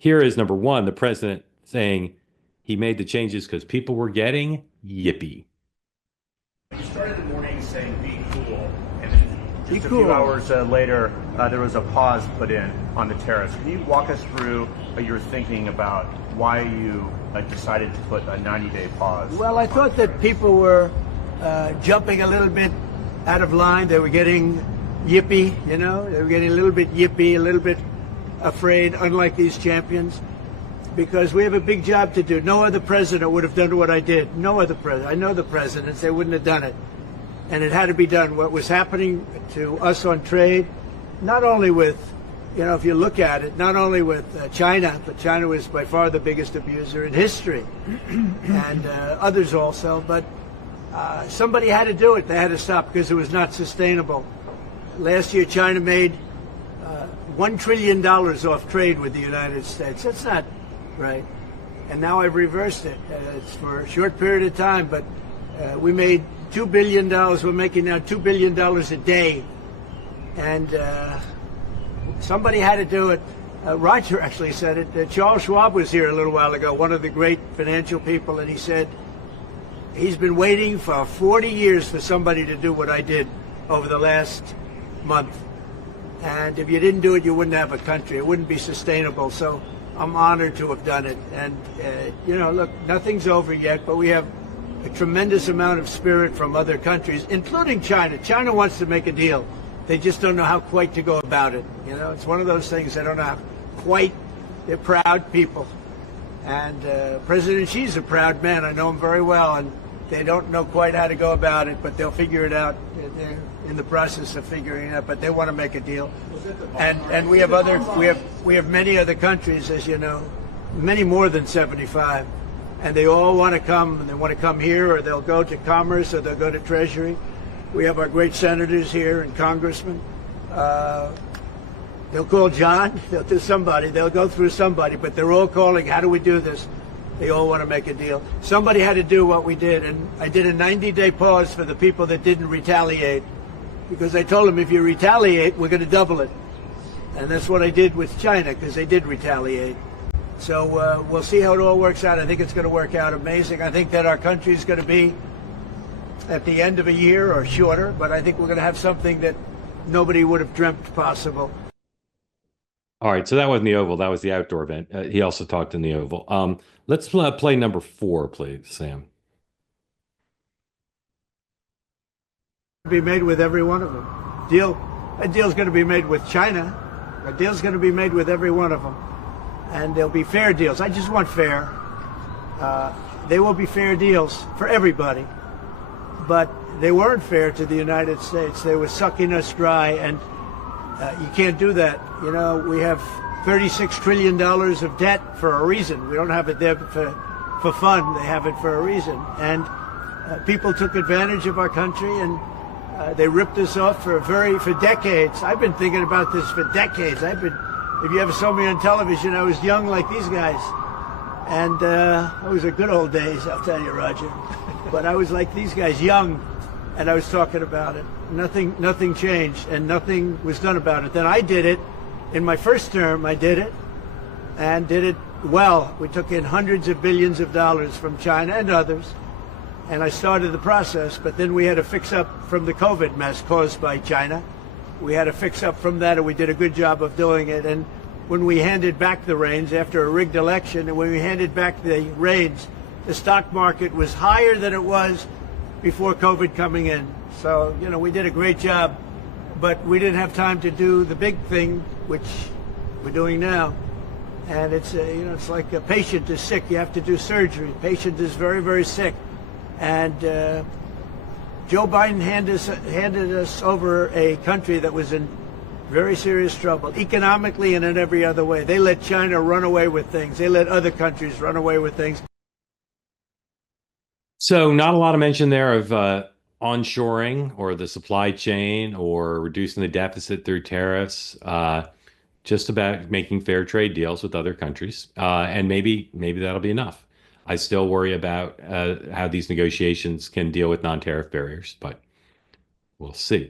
here is number one, the president saying he made the changes because people were getting yippee. You started the morning saying be cool, and then Be just a cool. few hours later, there was a pause put in on the tariffs. Can you walk us through your thinking about why you decided to put a 90-day pause? Well, I thought that people were jumping a little bit out of line. They were getting yippy, you know. They were getting a little bit yippy, a little bit afraid, unlike these champions, because we have a big job to do. No other president would have done what I did. No other president. I know the presidents. They wouldn't have done it. And it had to be done. What was happening to us on trade, not only with, you know, if you look at it, not only with China, but China was by far the biggest abuser in history, and others also, but somebody had to do it. They had to stop because it was not sustainable. Last year, China made $1 trillion off trade with the United States. That's not right. And now I've reversed it. It's for a short period of time, but we made $2 billion. We're making now $2 billion a day. And somebody had to do it. Roger actually said it. Charles Schwab was here a little while ago, one of the great financial people, and he said he's been waiting for 40 years for somebody to do what I did over the last month. And if you didn't do it, you wouldn't have a country. It wouldn't be sustainable. So I'm honored to have done it. And, you know, look, nothing's over yet, but we have a tremendous amount of spirit from other countries, including China. China wants to make a deal. They just don't know how quite to go about it. You know, it's one of those things they don't know how quite. They're proud people. And President Xi's a proud man. I know him very well. And they don't know quite how to go about it, but they'll figure it out. They're in the process of figuring it out, but they want to make a deal. And we have many other countries, as you know, many more than 75, and they all want to come, and they want to come here, or they'll go to Commerce, or they'll go to Treasury. We have our great senators here and congressmen. They'll call John, they'll do somebody, they'll go through somebody, but they're all calling, how do we do this? They all want to make a deal. Somebody had to do what we did, and I did a 90-day pause for the people that didn't retaliate, because I told them if you retaliate, we're going to double it. And that's what I did with China, because they did retaliate. So we'll see how it all works out. I think it's going to work out amazing. I think that our country is going to be at the end of a year or shorter, but I think we're going to have something that nobody would have dreamt possible. All right, so that wasn't the Oval. That was the outdoor event. He also talked in the Oval. Let's play number 4, please, Sam. Be made with every one of them. A deal's going to be made with China. A deal's going to be made with every one of them, and there'll be fair deals. I just want fair. They will be fair deals for everybody, but they weren't fair to the United States. They were sucking us dry, and you can't do that. You know, we have $36 trillion of debt for a reason. We don't have it there for fun. They have it for a reason, and people took advantage of our country, and they ripped us off for decades. I've been thinking about this for decades. If you ever saw me on television, I was young like these guys. And those are good old days, I'll tell you, Roger. But I was like these guys, young, and I was talking about it. Nothing changed, and nothing was done about it. Then I did it. In my first term, I did it, and did it well. We took in hundreds of billions of dollars from China and others, and I started the process, but then we had to fix up from the COVID mess caused by China. We had to fix up from that, and we did a good job of doing it. And when we handed back the reins after a rigged election, and when we handed back the reins, the stock market was higher than it was before COVID coming in. So, you know, we did a great job, but we didn't have time to do the big thing, which we're doing now. And it's, you know, it's like a patient is sick, you have to do surgery. Patient is very, very sick. And Joe Biden handed us over a country that was in very serious trouble, economically and in every other way. They let China run away with things. They let other countries run away with things. So not a lot of mention there of onshoring or the supply chain or reducing the deficit through tariffs, just about making fair trade deals with other countries. And maybe that'll be enough. I still worry about how these negotiations can deal with non-tariff barriers, but we'll see.